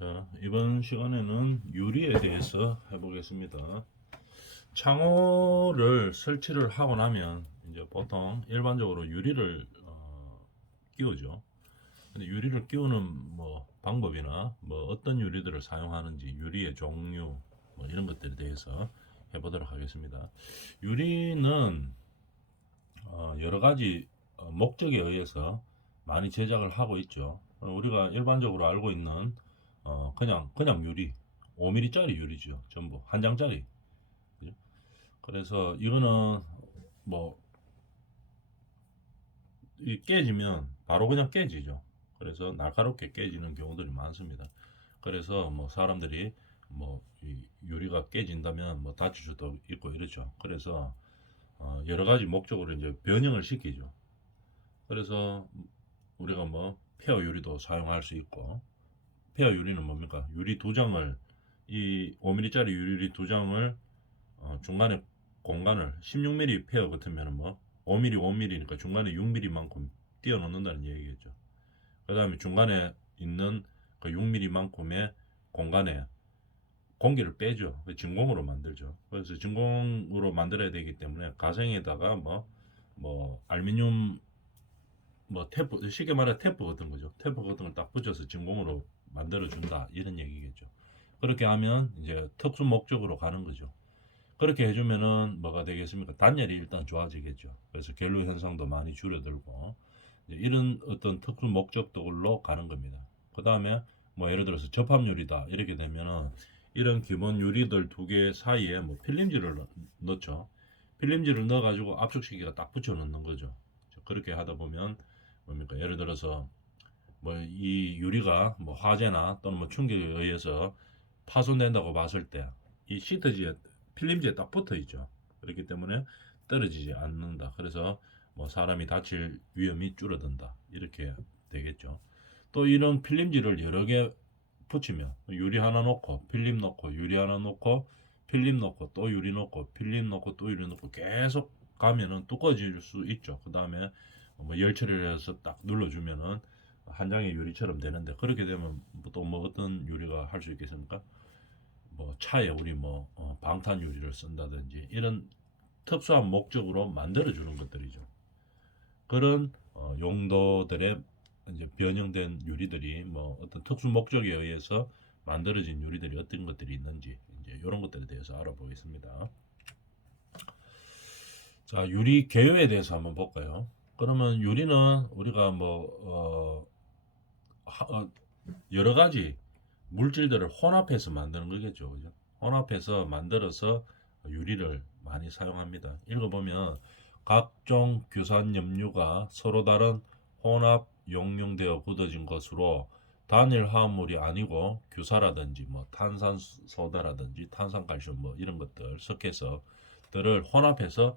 자, 이번 시간에는 유리에 대해서 해보겠습니다. 창호를 설치를 하고 나면 이제 보통 일반적으로 유리를 끼우죠. 근데 유리를 끼우는 뭐 방법이나 뭐 어떤 유리들을 사용하는지 유리의 종류 뭐 이런 것들에 대해서 해보도록 하겠습니다. 유리는 여러 가지 목적에 의해서 많이 제작을 하고 있죠. 우리가 일반적으로 알고 있는 그냥 유리 5mm짜리 유리죠. 전부 한 장짜리. 그죠? 그래서 이거는 뭐 깨지면 바로 그냥 깨지죠. 그래서 날카롭게 깨지는 경우들이 많습니다. 그래서 뭐 사람들이 뭐 이 유리가 깨진다면 뭐 다칠 수도 있고 이렇죠. 그래서 여러 가지 목적으로 이제 변형을 시키죠. 그래서 우리가 뭐 페어 유리도 사용할 수 있고, 페어 유리는 뭡니까? 유리 두 장을 이 5mm짜리 유리 두 장을 중간에 공간을 16mm 페어 같으면 뭐 5mm 5mm니까 중간에 6mm만큼 띄워 놓는다는 얘기겠죠. 그 다음에 중간에 있는 그 6mm만큼의 공간에 공기를 빼죠. 진공으로 만들죠. 그래서 진공으로 만들어야 되기 때문에 가생에다가 뭐 알루미늄 뭐 테프, 쉽게 말해 테프 같은 거죠. 테프 같은 걸 딱 붙여서 진공으로 만들어 준다 이런 얘기겠죠. 그렇게 하면 이제 특수 목적으로 가는 거죠. 그렇게 해주면은 뭐가 되겠습니까? 단열이 일단 좋아지겠죠. 그래서 결로 현상도 많이 줄어들고 이런 어떤 특수 목적들로 가는 겁니다. 그 다음에 뭐 예를 들어서 접합유리다 이렇게 되면은 이런 기본 유리들 두 개 사이에 뭐 필름지를 넣죠. 필름지를 넣어가지고 압축시키가 딱 붙여 넣는 거죠. 그렇게 하다 보면 뭡니까? 예를 들어서 뭐 이 유리가 뭐 화재나 또는 뭐 충격에 의해서 파손된다고 봤을 때 이 시트지에 필름지에 딱 붙어 있죠. 그렇기 때문에 떨어지지 않는다. 그래서 뭐 사람이 다칠 위험이 줄어든다. 이렇게 되겠죠. 또 이런 필름지를 여러 개 붙이면 유리 하나 놓고 필름 놓고 유리 하나 놓고 필름 놓고 또 유리 놓고 필름 놓고 또 유리 놓고 계속 가면은 두꺼워질 수 있죠. 그 다음에 뭐 열처리를 해서 딱 눌러주면은 한 장의 유리처럼 되는데 그렇게 되면 또 뭐 어떤 유리가 할 수 있겠습니까? 뭐 차에 우리 뭐 방탄 유리를 쓴다든지 이런 특수한 목적으로 만들어 주는 것들이죠. 그런 용도들의 이제 변형된 유리들이 뭐 어떤 특수 목적에 의해서 만들어진 유리들이 어떤 것들이 있는지 이제 이런 것들에 대해서 알아보겠습니다. 자, 유리 개요에 대해서 한번 볼까요? 그러면 유리는 우리가 여러 가지 물질들을 혼합해서 만드는 거겠죠. 그죠? 혼합해서 만들어서 유리를 많이 사용합니다. 읽어보면 각종 규산 염류가 서로 다른 혼합 용융되어 굳어진 것으로 단일 화합물이 아니고 규사라든지 뭐 탄산소다라든지 탄산칼슘 뭐 이런 것들 섞여서들을 혼합해서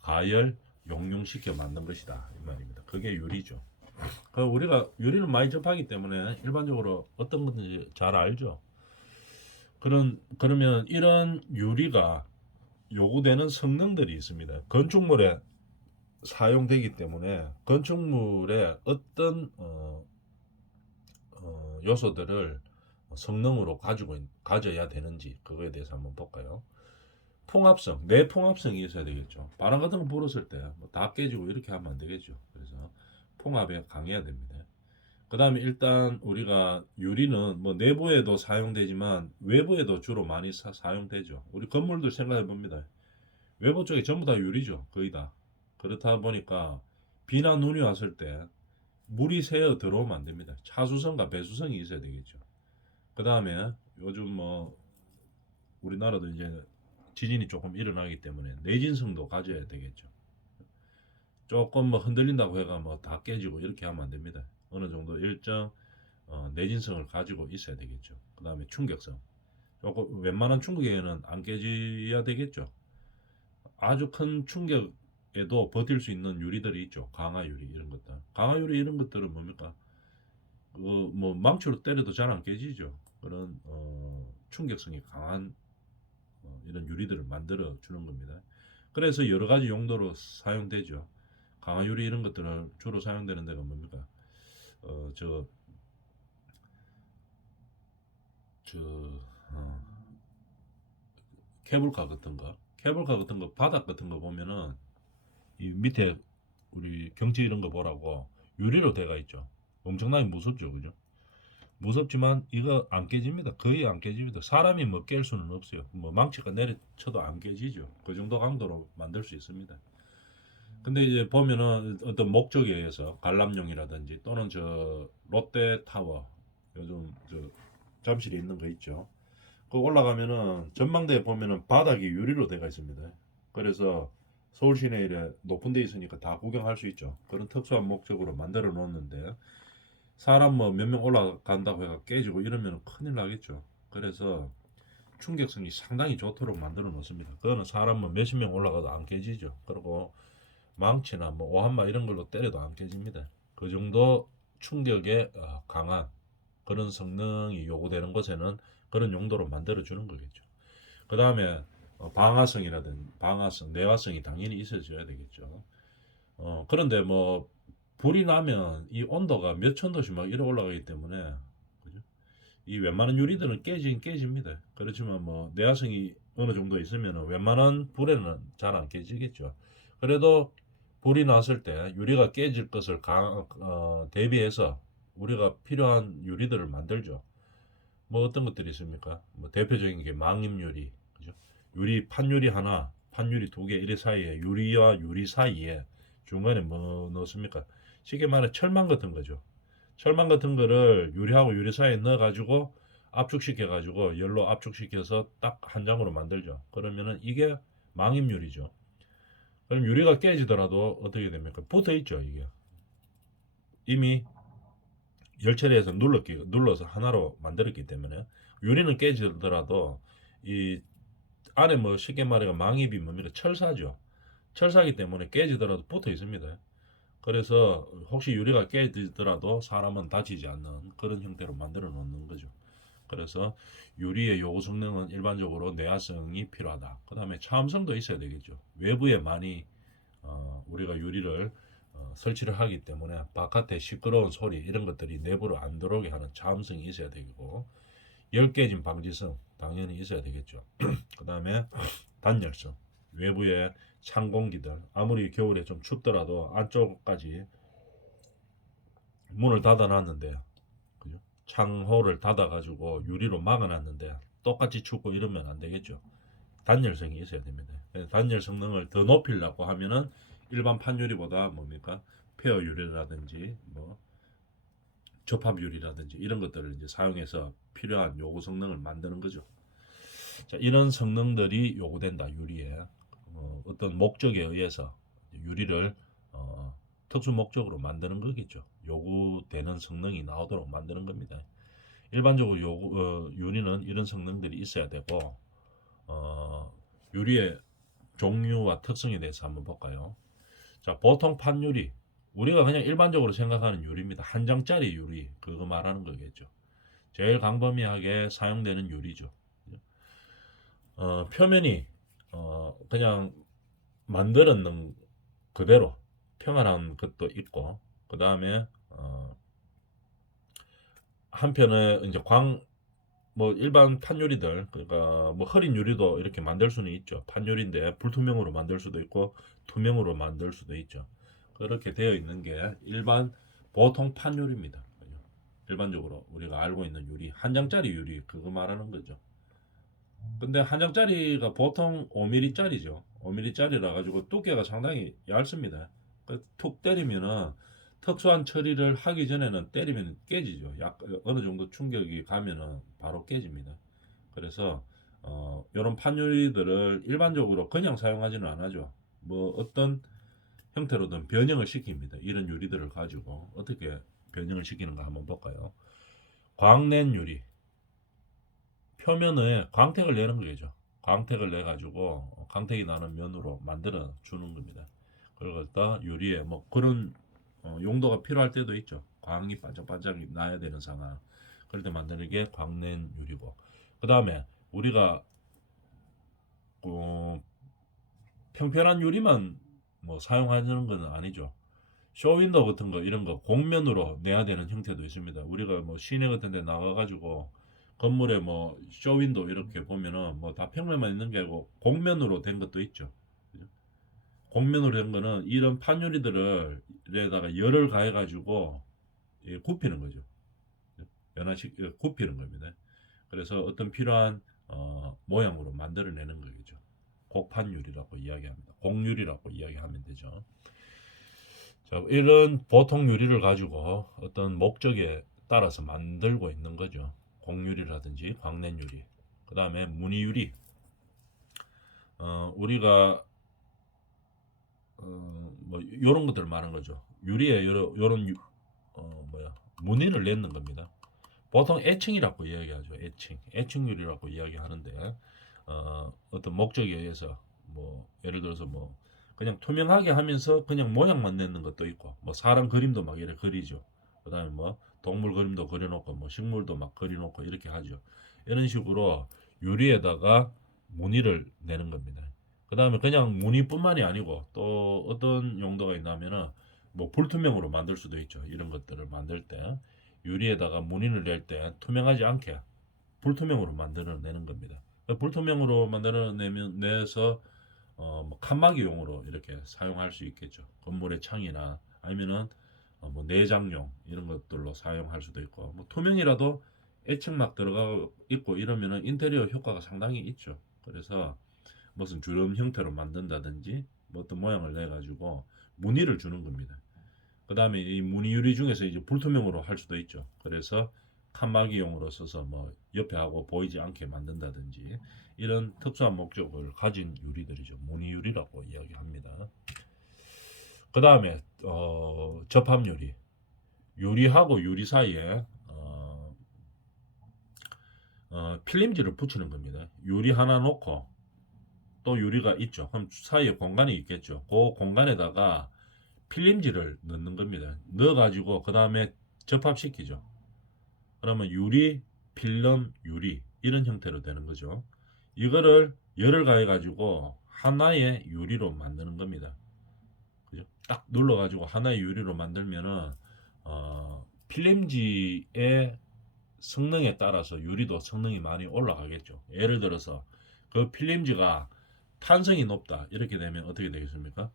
가열 용융시켜 만든 것이다 이 말입니다. 그게 유리죠. 우리가 유리를 많이 접하기 때문에 일반적으로 어떤 건지 잘 알죠. 그러면 이런 유리가 요구되는 성능들이 있습니다. 건축물에 사용되기 때문에 건축물에 어떤 요소들을 성능으로 가져야 되는지 그거에 대해서 한번 볼까요? 풍합성, 내풍합성이 있어야 되겠죠. 바람 같은 거 불었을 때 다 깨지고 이렇게 하면 안 되겠죠. 그래서 풍합에 강해야 됩니다. 그 다음에 일단 우리가 유리는 뭐 내부에도 사용되지만 외부에도 주로 많이 사용되죠. 우리 건물들 생각해 봅니다. 외부 쪽에 전부 다 유리죠. 거의 다. 그렇다 보니까 비나 눈이 왔을 때 물이 새어 들어오면 안 됩니다. 차수성과 배수성이 있어야 되겠죠. 그 다음에 요즘 뭐 우리나라도 이제 지진이 조금 일어나기 때문에 내진성도 가져야 되겠죠. 조금 뭐 흔들린다고 해가 뭐 다 깨지고 이렇게 하면 안 됩니다. 어느 정도 일정 내진성을 가지고 있어야 되겠죠. 그 다음에 충격성. 조금 웬만한 충격에는 안 깨져야 되겠죠. 아주 큰 충격에도 버틸 수 있는 유리들이 있죠. 강화 유리 이런 것들. 강화 유리 이런 것들은 뭡니까? 뭐 망치로 때려도 잘 안 깨지죠. 그런 충격성이 강한 이런 유리들을 만들어 주는 겁니다. 그래서 여러 가지 용도로 사용되죠. 강화 유리 이런 것들은 주로 사용되는 데가 뭡니까? 저 저 어, 케이블카 같은 거 바닥 같은 거 보면은 이 밑에 우리 경치 이런 거 보라고 유리로 돼가 있죠. 엄청나게 무섭죠, 그죠? 무섭지만 이거 안 깨집니다. 거의 안 깨집니다. 사람이 뭐 깰 수는 없어요. 뭐 망치가 내려쳐도 안 깨지죠. 그 정도 강도로 만들 수 있습니다. 근데 이제 보면은 어떤 목적에 의해서 관람용이라든지 또는 저 롯데타워 요즘 저 잠실에 있는 거 있죠. 그 올라가면은 전망대에 보면은 바닥이 유리로 되어 있습니다. 그래서 서울 시내에 높은 데 있으니까 다 구경할 수 있죠. 그런 특수한 목적으로 만들어 놓는데 사람 뭐 몇 명 올라간다고 해가 깨지고 이러면 큰일 나겠죠. 그래서 충격성이 상당히 좋도록 만들어 놓습니다. 그거는 사람 뭐 몇십 명 올라가도 안 깨지죠. 그리고 망치나 뭐 오한마 이런 걸로 때려도 안 깨집니다. 그 정도 충격에 강한 그런 성능이 요구되는 곳에는 그런 용도로 만들어 주는 거겠죠. 그 다음에 방화성이라든지 방화성, 내화성이 당연히 있어줘야 되겠죠. 그런데 뭐 불이 나면 이 온도가 몇 천도씩 막 이래 올라가기 때문에 그죠? 이 웬만한 유리들은 깨지긴 깨집니다. 그렇지만 뭐 내화성이 어느 정도 있으면 웬만한 불에는 잘 안 깨지겠죠. 그래도 불이 났을 때 유리가 깨질 것을 대비해서 우리가 필요한 유리들을 만들죠. 뭐 어떤 것들이 있습니까? 뭐 대표적인 게 망임 유리, 그죠? 유리 판유리 하나, 판유리 두 개, 이래 사이에 유리와 유리 사이에 중간에 뭐 넣습니까? 쉽게 말해 철망 같은 거죠. 철망 같은 거를 유리하고 유리 사이에 넣어가지고 압축시켜가지고 열로 압축시켜서 딱 한 장으로 만들죠. 그러면은 이게 망임 유리죠. 그럼 유리가 깨지더라도 어떻게 됩니까? 붙어 있죠, 이게. 이미 열처리해서 눌러서 하나로 만들었기 때문에 유리는 깨지더라도 이 안에 뭐 쉽게 말해 망입이 뭡니까? 철사죠. 철사기 때문에 깨지더라도 붙어 있습니다. 그래서 혹시 유리가 깨지더라도 사람은 다치지 않는 그런 형태로 만들어 놓는 거죠. 그래서 유리의 요구 성능은 일반적으로 내화성이 필요하다. 그 다음에 차음성도 있어야 되겠죠. 외부에 많이 우리가 유리를 설치를 하기 때문에 바깥에 시끄러운 소리 이런 것들이 내부로 안 들어오게 하는 차음성이 있어야 되고 열 깨짐 방지성 당연히 있어야 되겠죠. 그 다음에 단열성 외부에 찬 공기들 아무리 겨울에 좀 춥더라도 안쪽까지 문을 닫아놨는데 그죠? 창호를 닫아가지고 유리로 막아놨는데 똑같이 춥고 이러면 안 되겠죠. 단열성이 있어야 됩니다. 단열 성능을 더 높이려고 하면은 일반 판유리보다 뭡니까 페어 유리라든지 뭐 접합 유리라든지 이런 것들을 이제 사용해서 필요한 요구 성능을 만드는 거죠. 자, 이런 성능들이 요구된다 유리에 어떤 목적에 의해서 유리를 특수 목적으로 만드는 거겠죠. 요구되는 성능이 나오도록 만드는 겁니다. 일반적으로 유리는 이런 성능들이 있어야 되고 유리의 종류와 특성에 대해서 한번 볼까요? 자, 보통 판유리 우리가 그냥 일반적으로 생각하는 유리입니다. 한 장짜리 유리 그거 말하는 거겠죠. 제일 광범위하게 사용되는 유리죠. 표면이 그냥 만들었는 그대로 평안한 것도 있고 그 다음에 한편에 이제 뭐 일반 판유리들 그러니까 뭐 흐린 유리도 이렇게 만들 수는 있죠. 판유리인데 불투명으로 만들 수도 있고 투명으로 만들 수도 있죠. 그렇게 되어 있는 게 일반 보통 판유리입니다. 일반적으로 우리가 알고 있는 유리 한 장짜리 유리 그거 말하는 거죠. 근데 한 장짜리가 보통 5mm짜리죠. 5mm짜리라 가지고 두께가 상당히 얇습니다. 툭 때리면은 특수한 처리를 하기 전에는 때리면 깨지죠. 어느 정도 충격이 가면은 바로 깨집니다. 그래서 이런 판유리들을 일반적으로 그냥 사용하지는 않아죠. 뭐 어떤 형태로든 변형을 시킵니다. 이런 유리들을 가지고 어떻게 변형을 시키는가 한번 볼까요? 광낸 유리 표면에 광택을 내는 거죠. 광택을 내 가지고 광택이 나는 면으로 만들어 주는 겁니다. 그리고 또 유리에 뭐 그런 용도가 필요할 때도 있죠. 광이 반짝반짝 나야 되는 상황. 그럴 때 만드는 게 광낸 유리고. 그 다음에 우리가 평평한 유리만 뭐 사용하는 건 아니죠. 쇼윈도 같은 거 이런 거 곡면으로 내야 되는 형태도 있습니다. 우리가 뭐 시내 같은 데 나가가지고 건물에 뭐 쇼윈도 이렇게 보면은 뭐 다 평면만 있는 게 아니고 곡면으로 된 것도 있죠. 그죠? 곡면으로 된 거는 이런 판유리들을에다가 열을 가해 가지고 굽히는 거죠. 연화식 굽히는 겁니다. 그래서 어떤 필요한 모양으로 만들어내는 거겠죠. 곡판유리라고 이야기합니다. 곡유리라고 이야기하면 되죠. 자, 이런 보통 유리를 가지고 어떤 목적에 따라서 만들고 있는 거죠. 곡유리라든지 광랜유리, 그 다음에 무늬유리. 우리가 뭐 이런 것들을 말하는 거죠. 유리에 요런 무늬를 내는 겁니다. 보통 애칭이라고 이야기하죠. 애칭유리라고 이야기하는데 어떤 목적에 의해서 뭐 예를 들어서 뭐 그냥 투명하게 하면서 그냥 모양만 내는 것도 있고 뭐 사람 그림도 막 이렇게 그리죠. 그다음에 뭐 동물 그림도 그려놓고 뭐 식물도 막 그려놓고 이렇게 하죠. 이런 식으로 유리에다가 무늬를 내는 겁니다. 그다음에 그냥 무늬뿐만이 아니고 또 어떤 용도가 있냐면은 뭐 불투명으로 만들 수도 있죠. 이런 것들을 만들 때 유리에다가 무늬를 낼 때 투명하지 않게 불투명으로 만들어내는 겁니다. 불투명으로 만들어내면 내서 뭐 칸막이용으로 이렇게 사용할 수 있겠죠. 건물의 창이나 아니면은 뭐 내장용 이런 것들로 사용할 수도 있고 뭐 투명이라도 애층막 들어가 있고 이러면은 인테리어 효과가 상당히 있죠. 그래서 무슨 주름 형태로 만든다든지 뭐 어떤 모양을 내 가지고 무늬를 주는 겁니다. 그 다음에 이 무늬 유리 중에서 이제 불투명으로 할 수도 있죠. 그래서 칸막이용으로 써서 뭐 옆에 하고 보이지 않게 만든다든지 이런 특수한 목적을 가진 유리들이죠. 무늬 유리라고 이야기합니다. 그 다음에 접합 유리. 유리하고 유리 사이에 필름지를 붙이는 겁니다. 유리 하나 놓고 또 유리가 있죠. 그럼 사이에 공간이 있겠죠. 그 공간에다가 필름지를 넣는 겁니다. 넣어가지고 그 다음에 접합시키죠. 그러면 유리, 필름, 유리 이런 형태로 되는 거죠. 이거를 열을 가해가지고 하나의 유리로 만드는 겁니다. 그죠? 딱 눌러가지고 하나의 유리로 만들면은 필름지의 성능에 따라서 유리도 성능이 많이 올라가겠죠. 예를 들어서 그 필름지가 탄성이 높다 이렇게 되면 어떻게 되겠습니까?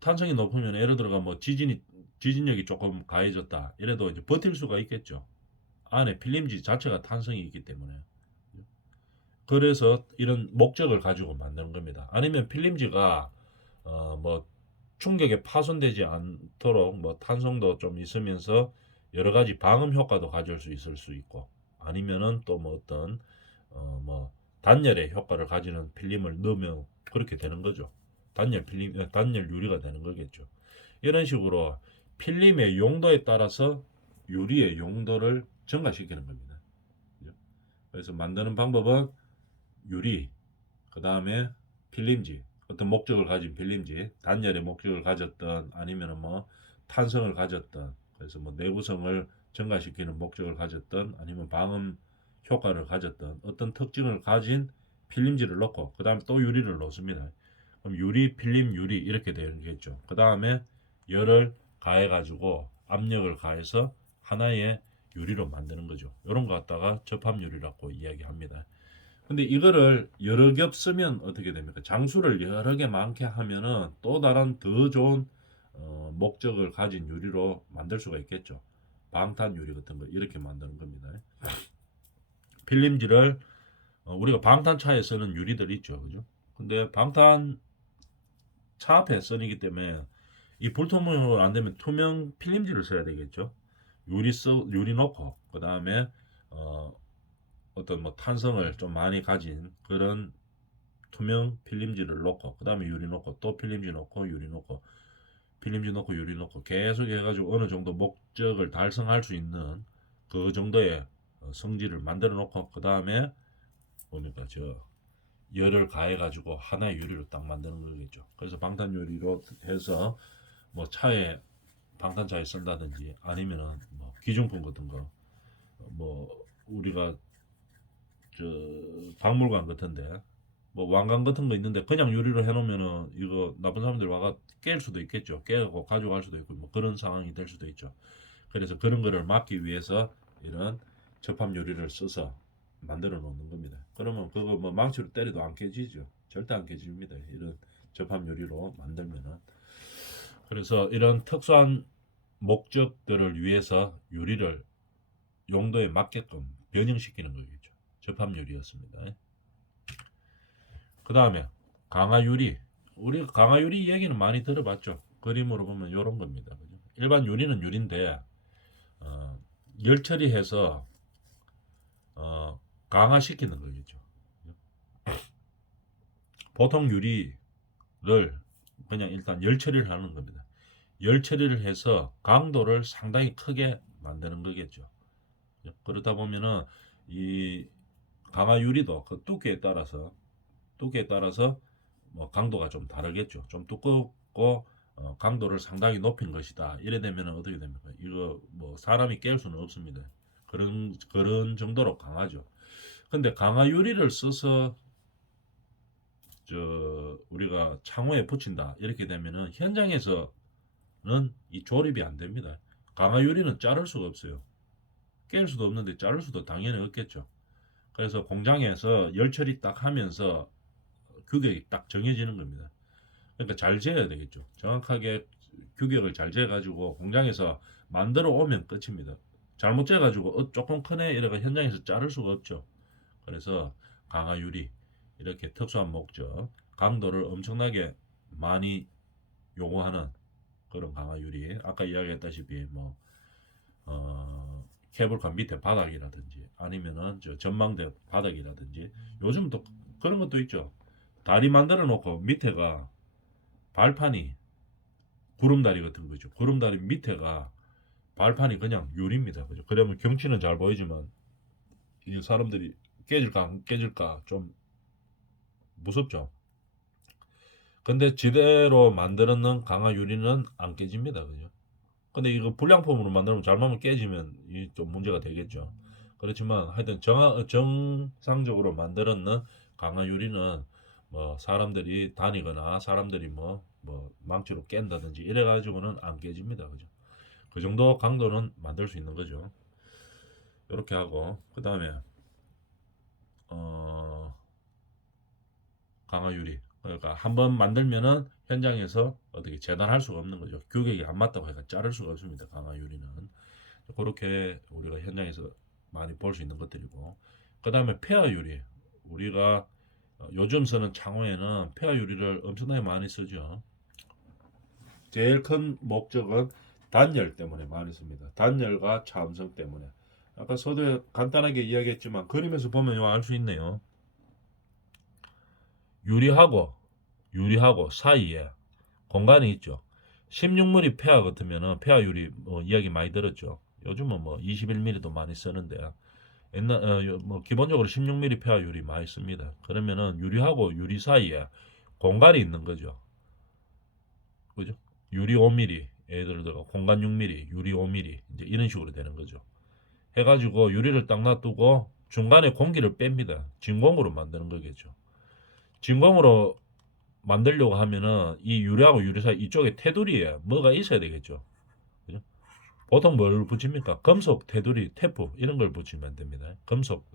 탄성이 높으면 예를 들어가 뭐 지진력이 조금 가해졌다 이래도 이제 버틸 수가 있겠죠. 안에 필름지 자체가 탄성이 있기 때문에. 그래서 이런 목적을 가지고 만드는 겁니다. 아니면 필름지가 뭐 충격에 파손되지 않도록 뭐 탄성도 좀 있으면서 여러 가지 방음 효과도 가질 수 있을 수 있고 아니면은 또 뭐 어떤 뭐 단열의 효과를 가지는 필름을 넣으면 그렇게 되는 거죠. 단열 유리가 되는 거겠죠. 이런 식으로 필름의 용도에 따라서 유리의 용도를 증가시키는 겁니다. 그래서 만드는 방법은 유리, 그 다음에 필름지, 어떤 목적을 가진 필름지, 단열의 목적을 가졌던 아니면 뭐 탄성을 가졌던, 그래서 뭐 내구성을 증가시키는 목적을 가졌던 아니면 방음 효과를 가졌던 어떤 특징을 가진 필름지를 넣고 그 다음에 또 유리를 넣습니다. 그럼 유리, 필름, 유리 이렇게 되겠죠. 그 다음에 열을 가해 가지고 압력을 가해서 하나의 유리로 만드는 거죠. 이런 거 갖다가 접합 유리라고 이야기합니다. 근데 이거를 여러 겹 쓰면 어떻게 됩니까? 장수를 여러 개 많게 하면은 또 다른 더 좋은 목적을 가진 유리로 만들 수가 있겠죠. 방탄 유리 같은 거 이렇게 만드는 겁니다. 필름지를 우리가 방탄차에 쓰는 유리들 있죠, 그죠? 근데 방탄 차 앞에 쓰이기 때문에 이 불투명으로 안 되면 투명 필름지를 써야 되겠죠. 유리 넣고 그 다음에 어떤 뭐 탄성을 좀 많이 가진 그런 투명 필름지를 넣고 그 다음에 유리 넣고 또 필름지 넣고 유리 넣고 필름지 넣고 유리 넣고 계속 해가지고 어느 정도 목적을 달성할 수 있는 그 정도의 성질을 만들어 놓고 그 다음에 뭡니까 저 열을 가해 가지고 하나의 유리로 딱 만드는 거겠죠. 그래서 방탄 유리로 해서 뭐 차에 방탄차에 쓴다든지 아니면은 뭐 기중품 같은 거 뭐 우리가 저 박물관 같은데 뭐 왕관 같은 거 있는데 그냥 유리로 해놓으면은 이거 나쁜 사람들이 와가 깰 수도 있겠죠. 깨고 가져갈 수도 있고 뭐 그런 상황이 될 수도 있죠. 그래서 그런 거를 막기 위해서 이런 접합 유리를 써서 만들어 놓는 겁니다. 그러면 그거 뭐 망치로 때려도 안 깨지죠. 절대 안 깨집니다. 이런 접합 유리로 만들면은. 그래서 이런 특수한 목적들을 위해서 유리를 용도에 맞게끔 변형시키는 거겠죠. 접합 유리였습니다. 그 다음에 강화 유리. 우리 강화 유리 얘기는 많이 들어봤죠. 그림으로 보면 이런 겁니다. 그죠? 일반 유리는 유리인데 열 처리해서 강화시키는 거겠죠. 보통 유리를 그냥 일단 열 처리를 하는 겁니다. 열 처리를 해서 강도를 상당히 크게 만드는 거겠죠. 그러다 보면은 이 강화 유리도 그 두께에 따라서 뭐 강도가 좀 다르겠죠. 좀 두껍고 강도를 상당히 높인 것이다. 이래 되면 어떻게 됩니까? 이거 뭐 사람이 깰 수는 없습니다. 그런 정도로 강하죠. 근데 강화 유리를 써서 우리가 창호에 붙인다. 이렇게 되면은 현장에서는 이 조립이 안 됩니다. 강화 유리는 자를 수가 없어요. 깰 수도 없는데 자를 수도 당연히 없겠죠. 그래서 공장에서 열 처리 딱 하면서 규격이 딱 정해지는 겁니다. 그러니까 잘 재야 되겠죠. 정확하게 규격을 잘 재가지고 공장에서 만들어 오면 끝입니다. 잘못 재가지고 조금 크네 이래가 현장에서 자를 수가 없죠. 그래서 강화 유리 이렇게 특수한 목적 강도를 엄청나게 많이 요구하는 그런 강화 유리 아까 이야기했다시피 뭐 케이블카 밑에 바닥이라든지 아니면은 저 전망대 바닥이라든지 요즘 또 그런 것도 있죠. 다리 만들어 놓고 밑에가 발판이 구름다리 같은 거죠. 구름다리 밑에가 발판이 그냥 유리입니다. 그죠? 그러면 경치는 잘 보이지만 이 사람들이 깨질까 안 깨질까 좀 무섭죠. 근데 지대로 만들었는 강화 유리는 안 깨집니다. 그죠? 근데 이거 불량품으로 만들면 잘못하면 깨지면 좀 문제가 되겠죠. 그렇지만 하여튼 정상적으로 만들었는 강화 유리는 뭐 사람들이 다니거나 사람들이 뭐 망치로 깬다든지 이래 가지고는 안 깨집니다. 그죠? 그 정도 강도는 만들 수 있는 거죠. 이렇게 하고 그다음에 어 강화 유리 그러니까 한번 만들면은 현장에서 어떻게 재단할 수가 없는 거죠. 규격이 안 맞다고 해서 자를 수가 없습니다. 강화 유리는 그렇게 우리가 현장에서 많이 볼 수 있는 것들이고 그 다음에 폐화 유리 우리가 요즘 쓰는 창호에는 폐화 유리를 엄청나게 많이 쓰죠. 제일 큰 목적은 단열 때문에 많이 씁니다. 단열과 차음성 때문에 아까 서두에 간단하게 이야기했지만 그림에서 보면 알 수 있네요. 유리하고 사이에 공간이 있죠. 16mm 폐화 같으면은 폐화 유리 이야기 많이 들었죠. 요즘은 뭐 21mm도 많이 쓰는데 뭐 기본적으로 16mm 폐화 유리 많이 씁니다. 그러면은 유리하고 유리 사이에 공간이 있는 거죠. 그죠? 유리 5mm, 예를 들어 공간 6mm, 유리 5mm 이제 이런 식으로 되는 거죠. 해가지고 유리를 딱 놔두고 중간에 공기를 뺍니다. 진공으로 만드는 거겠죠. 진공으로 만들려고 하면은 이 유리하고 유리 사이 이쪽에 테두리에 뭐가 있어야 되겠죠. 그죠? 보통 뭘 붙입니까? 금속 테두리, 테프 이런 걸 붙이면 됩니다. 금속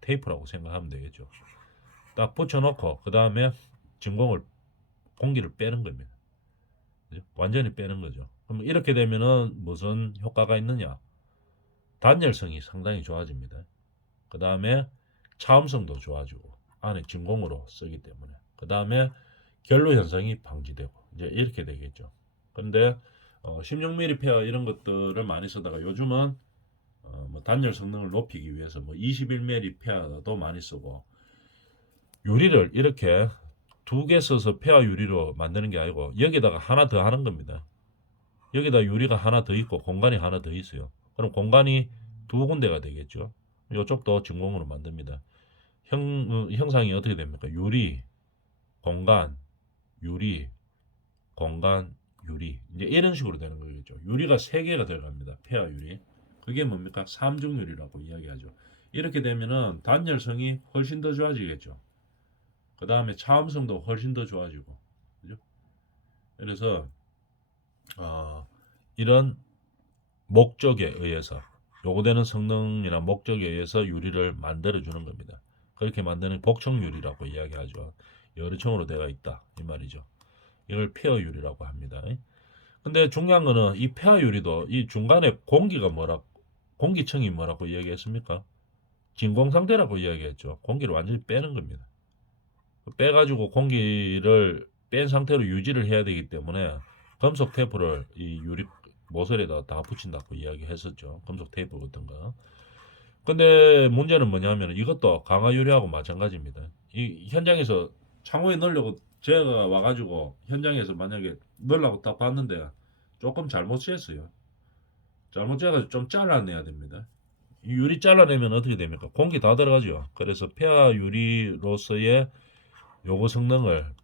테이프라고 생각하면 되겠죠. 딱 붙여놓고 그 다음에 진공을 공기를 빼는 겁니다. 그죠? 완전히 빼는 거죠. 그럼 이렇게 되면은 무슨 효과가 있느냐? 단열성이 상당히 좋아집니다. 그 다음에 차음성도 좋아지고 안에 진공으로 쓰기 때문에 그 다음에 결로 현상이 방지되고 이제 이렇게 되겠죠. 그런데 16mm 폐화 이런 것들을 많이 쓰다가 요즘은 뭐 단열 성능을 높이기 위해서 뭐 21mm 폐화도 많이 쓰고 유리를 이렇게 두 개 써서 폐화 유리로 만드는 게 아니고 여기다가 하나 더 하는 겁니다. 여기다 유리가 하나 더 있고 공간이 하나 더 있어요. 그럼 공간이 두 군데가 되겠죠. 이쪽도 진공으로 만듭니다. 형상이 어떻게 됩니까? 유리, 공간, 유리, 공간, 유리. 이제 이런 식으로 되는 거겠죠. 유리가 세 개가 들어갑니다. 폐화 유리. 그게 뭡니까? 삼중 유리라고 이야기하죠. 이렇게 되면은 단열성이 훨씬 더 좋아지겠죠. 그 다음에 차음성도 훨씬 더 좋아지고, 그죠? 그래서 이런 목적에 의해서 요구되는 성능이나 목적에 의해서 유리를 만들어 주는 겁니다. 그렇게 만드는 복층유리라고 이야기하죠. 여러 층으로 되어 있다 이 말이죠. 이걸 폐허유리라고 합니다. 근데 중요한 거는 이 폐허유리도 이 중간에 공기층이 뭐라고 이야기했습니까? 진공 상태라고 이야기했죠. 공기를 완전히 빼는 겁니다. 빼가지고 공기를 뺀 상태로 유지를 해야 되기 때문에 금속 테이프를 이 유리 모서리에다 다 붙인다고 이야기했었죠. 금속 테이프 같은 거. 근데 문제는 뭐냐면 이것도 강화 유리하고 마찬가지입니다. 이 현장에서 창호에 넣으려고 제가 와가지고 현장에서 만약에 넣으려고 딱 봤는데 조금 잘못 쟀어요. 잘못 재가지고 좀 잘라내야 됩니다. 이 유리 잘라내면 어떻게 됩니까? 공기 다 들어가죠. 그래서 폐화 유리로서의 요구 성능을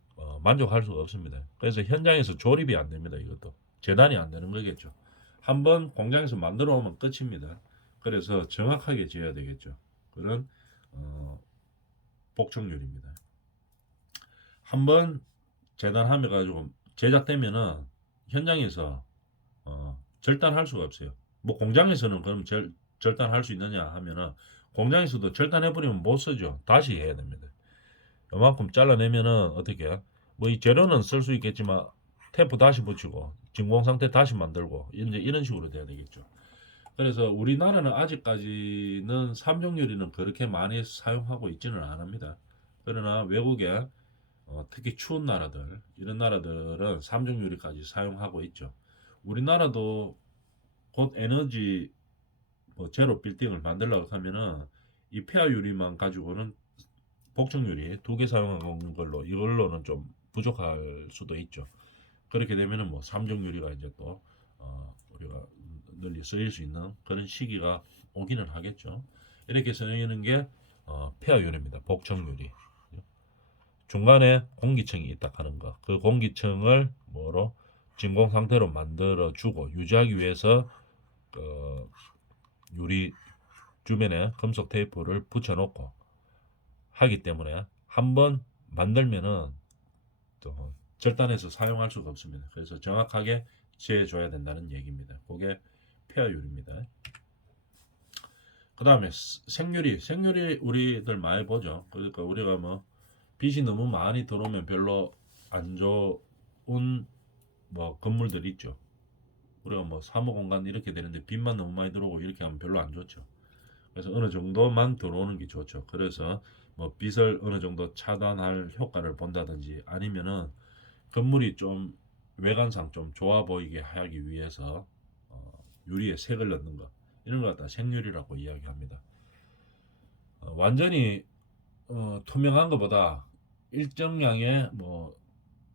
만족할 수가 없습니다. 그래서 현장에서 조립이 안 됩니다. 이것도 재단이 안 되는 거겠죠. 한번 공장에서 만들어 오면 끝입니다. 그래서 정확하게 지어야 되겠죠. 그런 복층률입니다. 한번 재단하며 가지고 제작되면은 현장에서 절단할 수가 없어요. 뭐 공장에서는 그럼 절단할 수 있느냐 하면은 공장에서도 절단해버리면 못 쓰죠. 다시 해야 됩니다. 요만큼 잘라내면은 어떻게 뭐 이 재료는 쓸 수 있겠지만 테이프 다시 붙이고 진공 상태 다시 만들고 이제 이런 식으로 돼야 되겠죠. 그래서 우리나라는 아직까지는 삼종유리는 그렇게 많이 사용하고 있지는 않습니다. 그러나 외국에 특히 추운 나라들 이런 나라들은 삼종유리까지 사용하고 있죠. 우리나라도 곧 에너지 뭐 제로 빌딩을 만들려고 하면은 이 폐화 유리만 가지고는 복층유리 두 개 사용한 걸로 이걸로는 좀 부족할 수도 있죠. 그렇게 되면은 뭐 삼종유리가 이제 또 우리가 널리 쓰일 수 있는 그런 시기가 오기는 하겠죠. 이렇게 쓰이는 게 폐화유리입니다. 복층유리. 중간에 공기층이 있다 하는 거. 그 공기층을 뭐로 진공 상태로 만들어 주고 유지하기 위해서 유리 주변에 금속 테이프를 붙여 놓고 하기 때문에 한번 만들면은 또 절단해서 사용할 수가 없습니다. 그래서 정확하게 재줘야 된다는 얘기입니다. 그게 폐화율입니다. 그 다음에 생유리 우리들 많이 보죠. 그러니까 우리가 뭐 빛이 너무 많이 들어오면 별로 안 좋은 뭐 건물들 있죠. 우리가 뭐 사무공간 이렇게 되는데 빛만 너무 많이 들어오고 이렇게 하면 별로 안 좋죠. 그래서 어느 정도만 들어오는 게 좋죠. 그래서 뭐 빛을 어느 정도 차단할 효과를 본다든지 아니면은 건물이 좀 외관상 좀 좋아 보이게 하기 위해서 유리에 색을 넣는 거 이런 걸 갖다 생유리라고 이야기합니다. 완전히 투명한 것보다 일정량의 뭐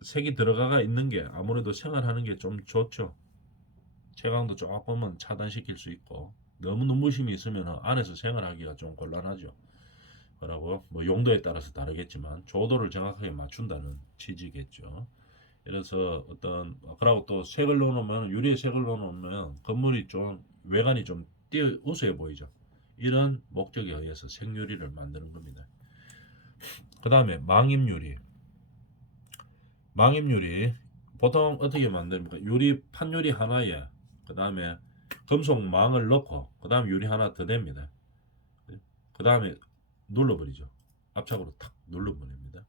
색이 들어가 있는 게 아무래도 생활하는 게 좀 좋죠. 채광도 조금은 차단시킬 수 있고 너무 눈부심이 있으면 안에서 생활하기가 좀 곤란하죠. 그러고 뭐 용도에 따라서 다르겠지만 조도를 정확하게 맞춘다는 취지겠죠. 그래서 어떤 그러고 또 색을 넣어놓으면 유리에 색을 넣어놓으면 건물이 좀 외관이 좀 띄어 우수해 보이죠. 이런 목적에 의해서 색유리를 만드는 겁니다. 그 다음에 망임유리 보통 어떻게 만듭니까? 유리 판유리 하나에 그 다음에 금속망을 넣고 그 다음 유리 하나 더 댑니다. 그 다음에 눌러버리죠. 압착으로 탁 눌러버립니다.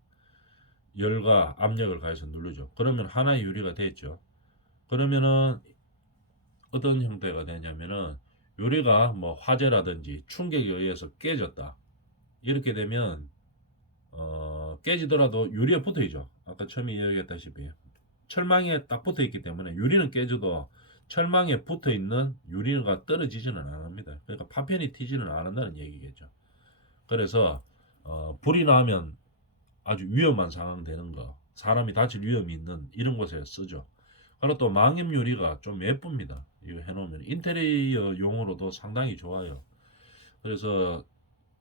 열과 압력을 가해서 누르죠. 그러면 하나의 유리가 됐죠. 그러면은 어떤 형태가 되냐면은 유리가 뭐 화재라든지 충격에 의해서 깨졌다. 이렇게 되면 깨지더라도 유리에 붙어 있죠. 아까 처음에 이야기했다시피 철망에 딱 붙어 있기 때문에 유리는 깨져도 철망에 붙어 있는 유리가 떨어지지는 않습니다. 그러니까 파편이 튀지는 않는다는 얘기겠죠. 그래서 불이 나면 아주 위험한 상황 되는 거, 사람이 다칠 위험이 있는 이런 곳에 쓰죠. 그리고 또 망임 유리가 좀 예쁩니다. 이거 해놓으면 인테리어용으로도 상당히 좋아요. 그래서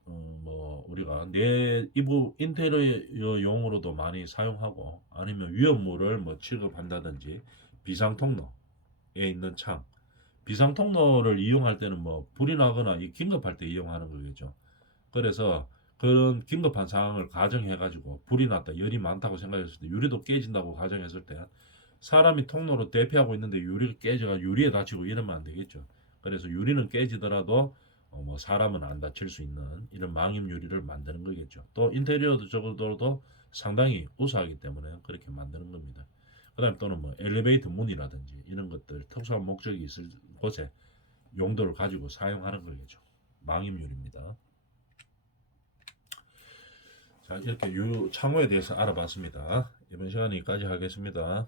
뭐 우리가 내부 인테리어용으로도 많이 사용하고 아니면 위험물을 뭐 취급한다든지 비상통로에 있는 창, 비상통로를 이용할 때는 뭐 불이 나거나 긴급할 때 이용하는 거겠죠. 그래서 그런 긴급한 상황을 가정해 가지고 불이 났다 열이 많다고 생각했을 때 유리도 깨진다고 가정했을 때 사람이 통로로 대피하고 있는데 유리가 깨져가 유리에 다치고 이러면 안 되겠죠. 그래서 유리는 깨지더라도 뭐 사람은 안 다칠 수 있는 이런 망임 유리를 만드는 거겠죠. 또 인테리어도 적어도 상당히 우수하기 때문에 그렇게 만드는 겁니다. 그다음 또는 뭐 엘리베이터 문이라든지 이런 것들 특수한 목적이 있을 곳에 용도를 가지고 사용하는 거겠죠. 망임 유리입니다. 자, 이렇게 창호에 대해서 알아봤습니다. 이번 시간에 여기까지 하겠습니다.